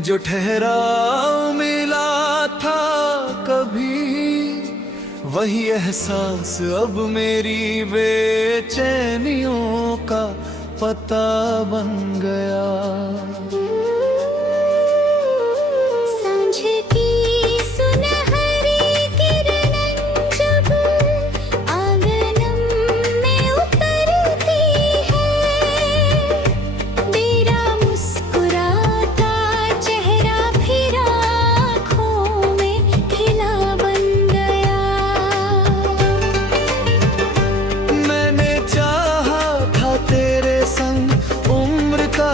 जो ठहराव मिला था कभी, वही एहसास अब मेरी बेचैनियों का पता बन गया।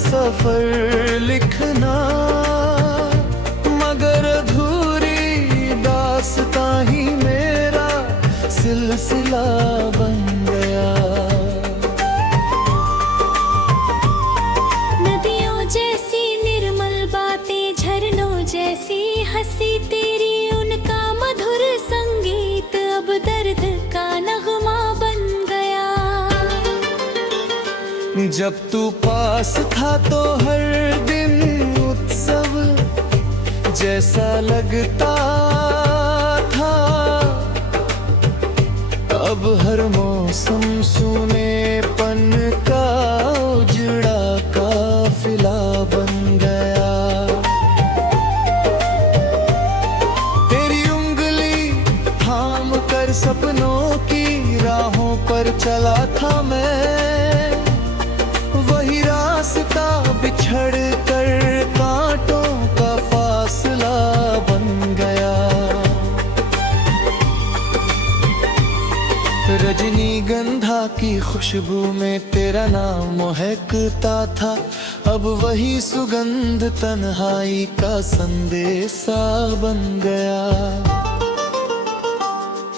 सफर लिखना मगर अधूरी दास्तां ही मेरा सिलसिला बन गया। नदियों जैसी निर्मल बातें, झरनों जैसी हंसी तेरी, उनका मधुर संगीत अब दर्द का नगमा बन गया। जब तू पास था तो हर दिन उत्सव जैसा लगता था, अब हर मौसम सूनेपन का उजड़ा काफिला बन गया। तेरी उंगली थाम कर सपनों की राहों पर चला था मैं, वही रास्ता बिछड़ कर कांटों का फासला बन गया। रजनीगंधा की खुशबू में तेरा नाम महकता था, अब वही सुगंध तन्हाई का संदेशा बन गया।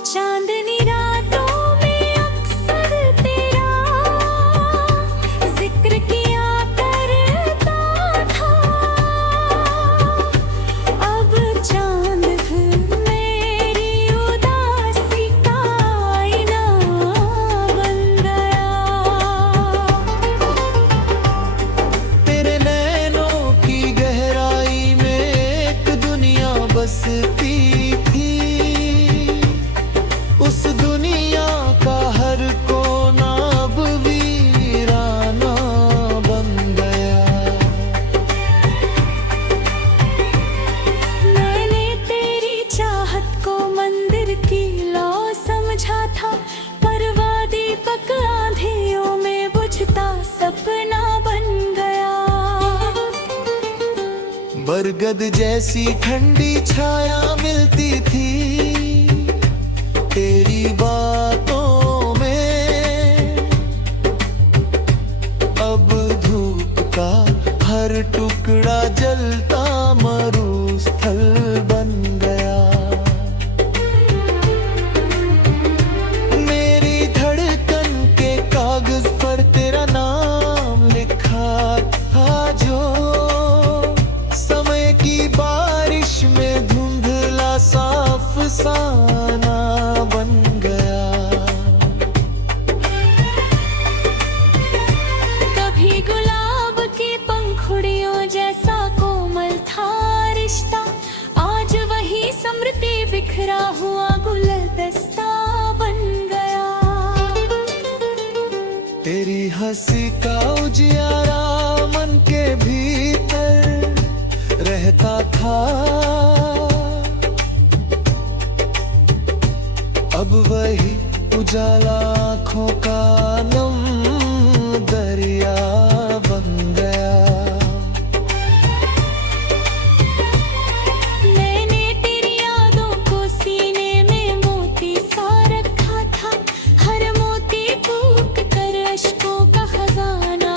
चांदनी रातों में अक्सर तेरा जिक्र किया करता था, अब चांद मेरी उदासी का आईना बन गया। तेरे नैनों की गहराई में एक दुनिया बसती थी, उस दुनिया का हर कोना अब वीराना बन गया। मैंने तेरी चाहत को मंदिर की लौ समझा था, पर दीपक आंधियों में बुझता सपना बन गया। बरगद जैसी ठंडी छाया मिलती थी तेरी बातों में, अब धूप का हर टुकड़ा जलता मरुस्थल बन गया। मेरी धड़कन के कागज पर तेरा नाम लिखा था, जो समय की बारिश में धुंधला सा अफसाना बन गया। कभी गुलाब की पंखुड़ियों जैसा कोमल था रिश्ता, आज वही स्मृति बिखरा हुआ गुलदस्ता बन गया। तेरी हंसी का उजियारा मन के भीतर रहता था, अब वही उजाला आँखों का नम दरिया बन गया। मैंने तेरी यादों को सीने में मोती सा रखा था, हर मोती फूंक कर अश्कों का खजाना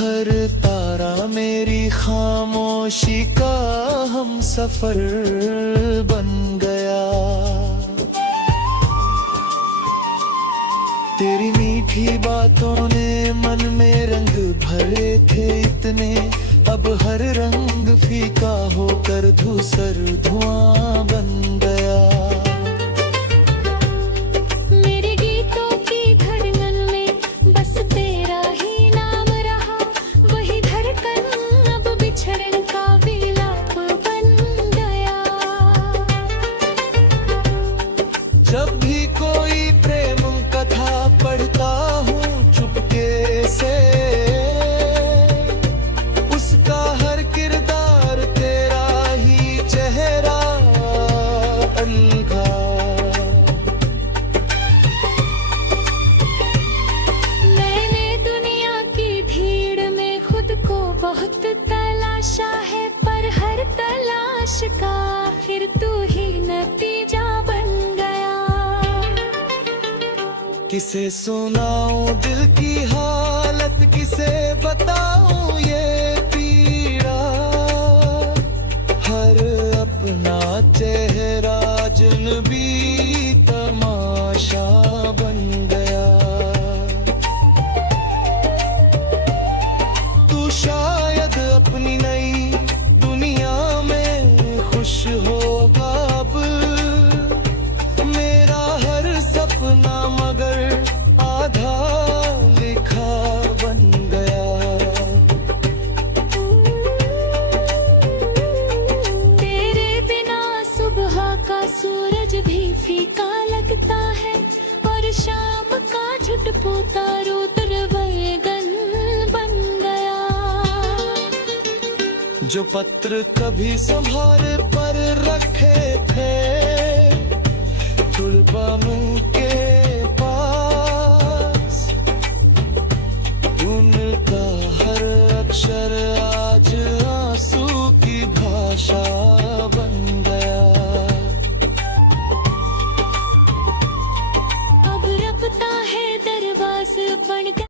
हर तारा मेरी खामोशी का हम सफर बन गया। तेरी मीठी बातों ने मन में रंग भरे थे इतने, अब हर रंग फीका होकर धूसर धुआं बन गया। मेरे गीतों की धड़कन में बस तेरा ही नाम रहा, वही धड़कन अब बिछड़न का विलाप बन गया। जब भी कोई प्रेम कथा पढ़ता हूँ चुपके से, उसका हर किरदार तेरा ही चेहरा अलगा। मैंने दुनिया की भीड़ में खुद को बहुत तलाशा है, पर हर तलाश का आखिर तू ही नतीजा बन गया। किसे सुनाऊं दिल की हालत, किसे बताऊं ये पीड़ा, हर अपना चेहरा अजनबी तमाशा बन गया। तू शायद अपनी नई दुनिया में खुश होगा अब, मेरा हर सपना मगर आधा लिखा बन गया। तेरे बिना सुबह का सूरज भी फीका लगता है, और शाम का झुटपुता रुद्र बैगन बन गया। जो पत्र कभी संभाल पर रखे थे गुलबन के पास, उनका हर अक्षर आज आंसू की भाषा बन गया। अब रबता है दरवाज़ बन गया।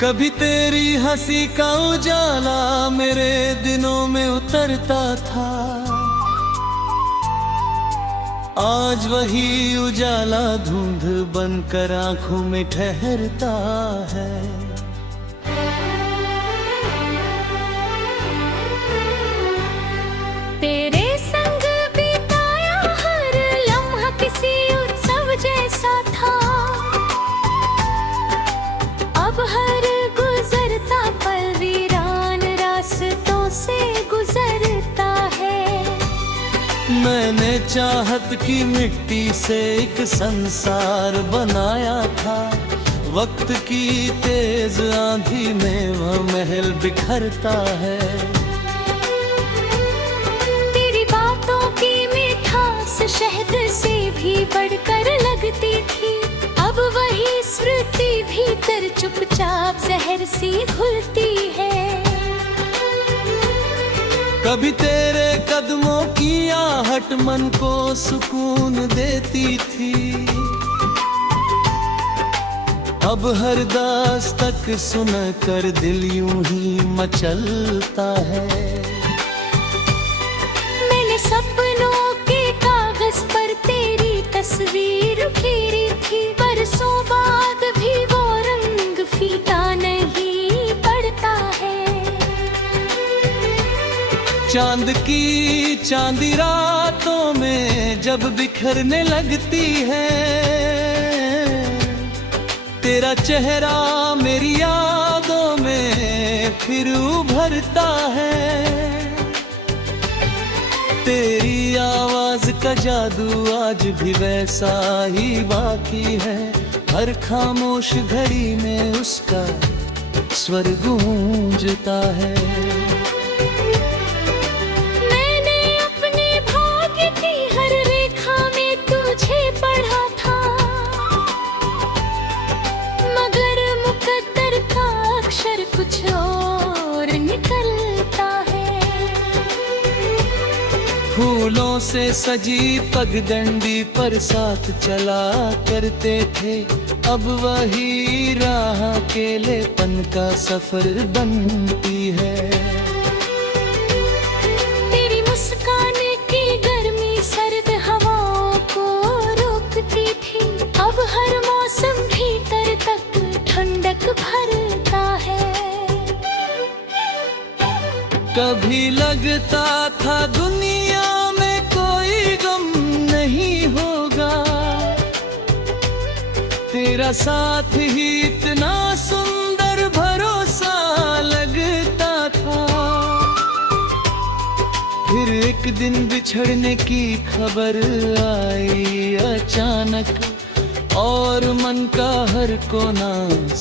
कभी तेरी हंसी का उजाला मेरे दिनों में उतरता था, आज वही उजाला धुंध बनकर आंखों में ठहरता है। तेरे संग बिताया हर लम्हा किसी उत्सव जैसा था, अब हर गुजरता पल वीरान रास्तों से गुजरता है। मैंने चाहत की मिट्टी से एक संसार बनाया था, वक्त की तेज आंधी में वह महल बिखरता है। तेरी बातों की मिठास शहद से भी बढ़कर लगती थी, अब वही स्मृति भीतर चुपचाप जहर सी घुलती है। कभी तेरे कदमों की आहट मन को सुकून देती थी, अब हर दास्तक सुनकर दिल यूं ही मचलता है। मैंने सपनों के कागज पर तेरी तस्वीर उकेरी थी, बरसों बाद भी वो रंग फीका नहीं पड़ता है। चांद की चांदी रातों में जब बिखरने लगती है, तेरा चेहरा मेरी यादों में फिर उभरता है। तेरी आवाज का जादू आज भी वैसा ही बाकी है, हर खामोश घड़ी में उसका स्वर गूंजता है। मैंने अपने भाग्य की हर रेखा में तुझे पढ़ा था, मगर मुकद्दर का अक्षर कुछ और निकलता है। फूलों से सजी पगडंडी पर साथ चला करते थे, अब वही राह अकेलेपन का सफर बनती है। तेरी मुस्कान की गर्मी सर्द हवाओं को रोकती थी, अब हर मौसम भीतर तक ठंडक भरता है। कभी लगता था दुनिया में कोई गम नहीं होगा, तेरा साथ ही इतना सुंदर भरोसा लगता था। फिर एक दिन बिछड़ने की खबर आई अचानक, और मन का हर कोना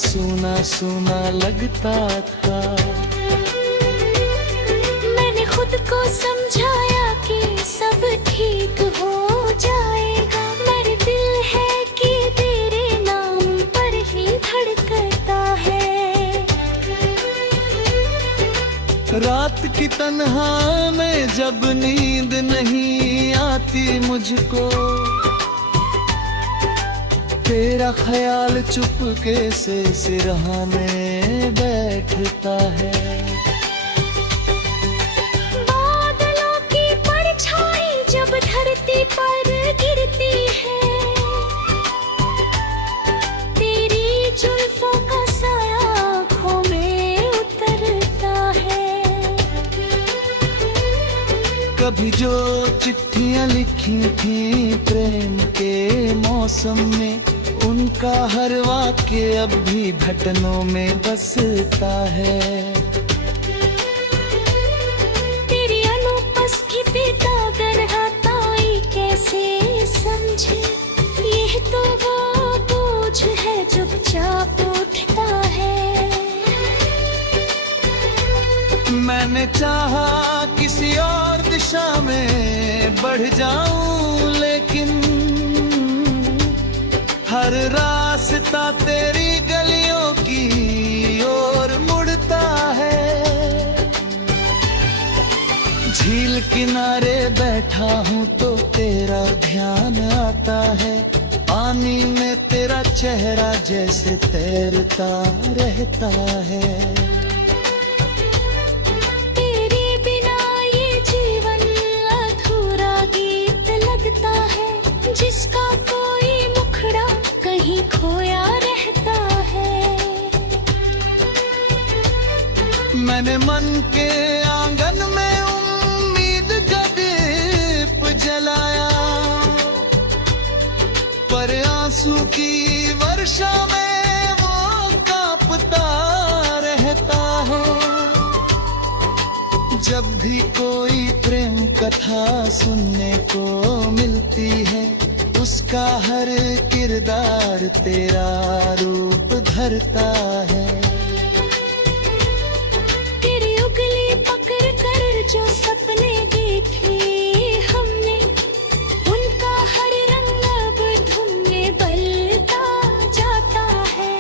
सूना सूना लगता था। मैंने खुद को समझाया कि सब ठीक हो जाएगा, मेरे दिल है कि तेरे नाम पर ही धड़कता है। रात की तन्हा में जब नींद नहीं आती मुझको, तेरा ख्याल चुपके से सिरहाने बैठता है। बादलों की परछाई जब धरती पर गिरती है, तेरी जुल्फों का साया आँखों में उतरता है। कभी जो चिट्ठियां लिखी थी प्रेम के मौसम में, उनका हर वाक्य अब भी घटनों में बसता है। तेरी अनुपस्थिति का गहराई कैसे समझे, यह तो वो बोझ है चुपचाप उठता है। मैंने चाहा किसी और दिशा में बढ़ जाऊं, लेकिन हर रास्ता तेरी गलियों की ओर मुड़ता है। झील किनारे बैठा हूँ तो तेरा ध्यान आता है, पानी में तेरा चेहरा जैसे तैरता रहता है। तेरे बिना ये जीवन अधूरा गीत लगता है, जिसका कोई मुखड़ा कहीं खोया रहता है। मैंने मन के आंगन में उम्मीद का दीप जलाया, पर आंसू की वर्षा में वो कांपता रहता है। जब भी कोई प्रेम कथा सुनने को मिलती है, उसका हर किरदार तेरा रूप धरता है। तेरी उंगली पकड़ कर जो सपने देखे हमने, उनका हर रंग अब धुन में बदलता जाता है।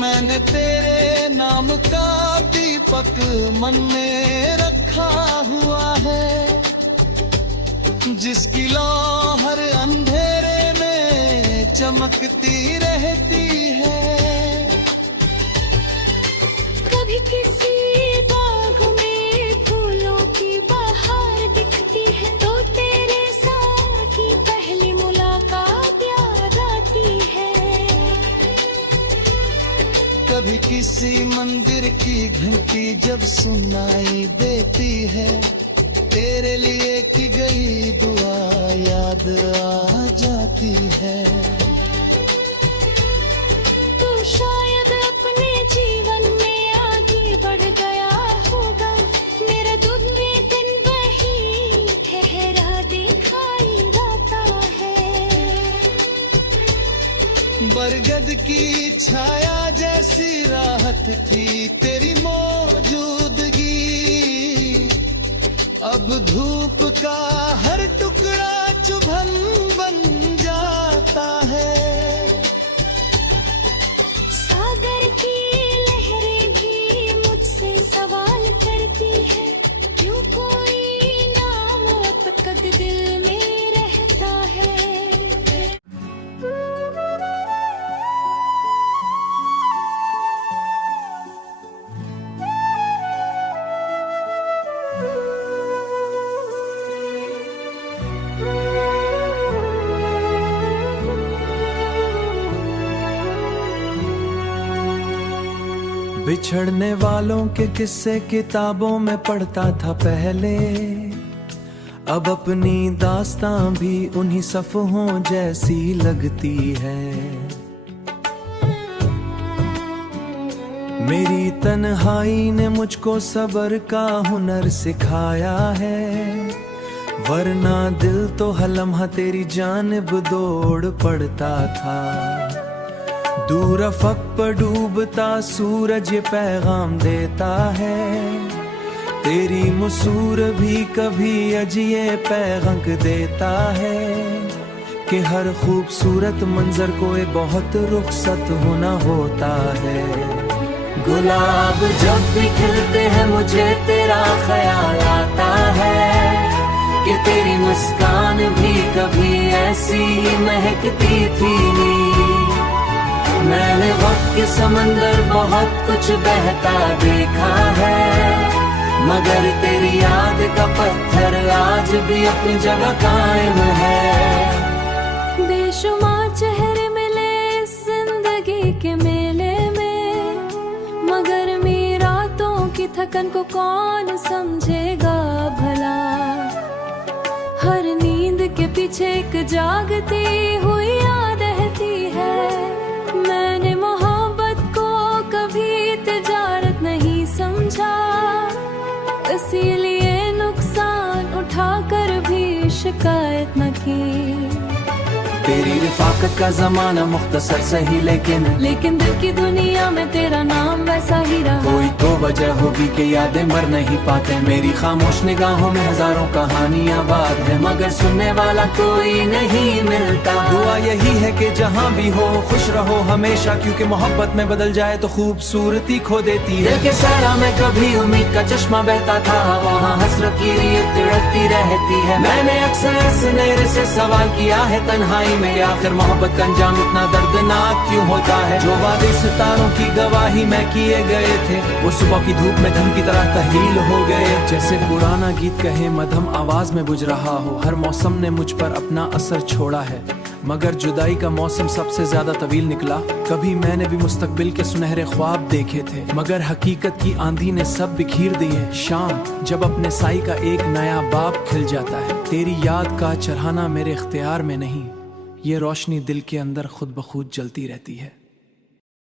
मैंने तेरे नाम का दीपक मन में रखा हुआ है, जिसकी लौ हर अंधेरे में चमकती रहती है। कभी किसी बाग में फूलों की बहार दिखती है, तो तेरे साथ की पहली मुलाकात याद आती है। कभी किसी मंदिर की घंटी जब सुनाई देती है, तेरे लिए की गई दुआ याद आ जाती है। तू शायद अपने जीवन में आगे बढ़ गया होगा, मेरा दुख में दिन वही ठहरा दिखाई देता है। बरगद की छाया जैसी राहत थी तेरी मौजूदगी। अब धूप का हर टुकड़ा चुभन बन जाता है। सागर की लहरें भी मुझसे सवाल करती है, क्यों कोई नाम अब तक दिल में रहता है। बिछड़ने वालों के किस्से किताबों में पढ़ता था पहले, अब अपनी दास्तां भी उन्हीं सफ़हों जैसी लगती है। मेरी तन्हाई ने मुझको सब्र का हुनर सिखाया है, वरना दिल तो हर लम्हा तेरी जानिब दौड़ पड़ता था। दूर अफक पर डूबता सूरज ये पैगाम देता है, तेरी मुसूर भी कभी अजिए पैगंक देता है कि हर खूबसूरत मंजर को ये बहुत रुखसत होना होता है। गुलाब जब भी खिलते हैं मुझे तेरा ख्याल आता है कि तेरी मुस्कान भी कभी ऐसी महकती थी। मैंने वक्त के समंदर बहुत कुछ बहता देखा है, मगर तेरी याद का पत्थर आज भी अपनी जगह कायम है। बेशुमार चेहरे मिले इस जिंदगी के मेले में, मगर मेरी रातों की थकन को कौन समझेगा भला। हर नींद के पीछे एक जागती हुई याद रहती है। मैंने मोहब्बत को कभी तिजारत नहीं समझा, इसीलिए नुकसान उठाकर भी शिकायत न की। तेरी रिफाकत का जमाना मुख्तसर सही लेकिन दिल की दुनिया में तेरा नाम वैसा ही रहा। कोई तो वजह होगी कि यादें मर नहीं पाते। मेरी खामोश निगाहों में हजारों कहानियां बात है, मगर सुनने वाला कोई नहीं मिलता। दुआ यही है कि जहां भी हो खुश रहो हमेशा, क्योंकि मोहब्बत में बदल जाए तो खूबसूरती खो देती है। दिल के सहरा में कभी उम्मीद का चश्मा बहता था, वहाँ हसरत की रीत तिड़कती रहती है। मैंने अक्सर सुनहरे से सवाल किया है तन्हाई में, आखिर मोहब्बत का अंजाम इतना दर्दनाक क्यों होता है। जो वादे सितारों की गवाही में किए गए थे, वो सुबह की धूप में धम की तरह तहलील हो गए। जैसे पुराना गीत कहे मध्यम आवाज में बुझ रहा हो। हर मौसम ने मुझ पर अपना असर छोड़ा है, मगर जुदाई का मौसम सबसे ज्यादा तवील निकला। कभी मैंने भी मुस्तकबिल के सुनहरे ख्वाब देखे थे, मगर हकीकत की आंधी ने सब बिखीर दिए। शाम जब अपने साई का एक नया बाब खिल जाता है, तेरी याद का चढ़ाना मेरे इख्तियार में नहीं, ये रोशनी दिल के अंदर खुद ब खुद जलती रहती है।